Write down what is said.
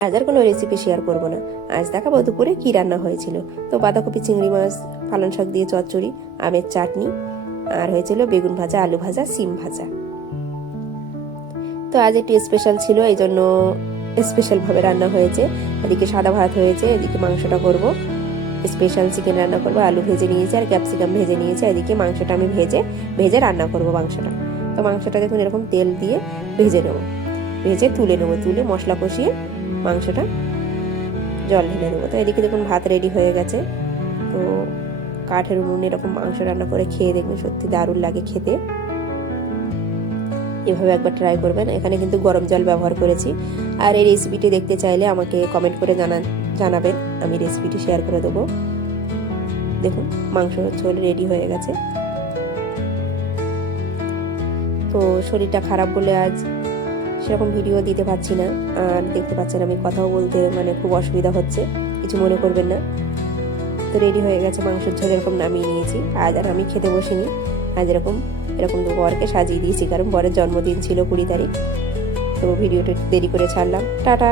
আজ আর কোনো recipe share করব না। আজ দেখাবো দুপুরে কি রান্না হয়েছিল। তো বাঁধাকপি, চিংড়ি মাছ, পালং শাক দিয়ে চচ্চড়ি, আমের চাটনি, আর হয়েছিল বেগুন ভাজা, আলু ভাজা, সিম ভাজা। তো আজ একটু স্পেশাল ছিল, এই জন্য স্পেশাল ভাবে রান্না হয়েছে। এদিকে সাদা ভাত হয়েছে, এদিকে মাংসটা করব, স্পেশাল চিকেন রান্না করবো। আলু ভেজে নিয়েছি আর ক্যাপসিকাম ভেজে নিয়েছি। এদিকে মাংসটা আমি ভেজে রান্না করব মাংসটা। তো মাংসটা দেখুন এরকম তেল দিয়ে ভেজে নেবো, ভেজে তুলে নেবো, তুলে মশলা কষিয়ে মাংসটা জল ঢেলে দেবো। তো এদিকে দেখুন ভাত রেডি হয়ে গেছে। তো কাঠের উনুনে এরকম মাংস রান্না করে খেয়ে দেখবেন, সত্যি দারুণ লাগে খেতে। এভাবে একবার ট্রাই করবেন। এখানে কিন্তু গরম জল ব্যবহার করেছি। আর এই রেসিপিটি দেখতে চাইলে আমাকে কমেন্ট করে জানাবেন, আমি রেসিপিটি শেয়ার করে দেবো। দেখুন মাংস ঝোল রেডি হয়ে গেছে। তো শরীরটা খারাপ বলে আজ সেরকম ভিডিও দিতে পারছি না। আর দেখতে পাচ্ছেন আমি কথাও বলতে খুব অসুবিধা হচ্ছে, কিছু মনে করবেন না। তো রেডি হয়ে গেছে মাংসের ঝোল, এরকম নামিয়ে নিয়েছি। আজ আর আমি খেতে বসিনি, আজ এরকম বরকে সাজিয়ে দিয়েছি, কারণ বরের জন্মদিন ছিল 20 তারিখ। তো ভিডিওটা দেরি করে ছাড়লাম। টাটা।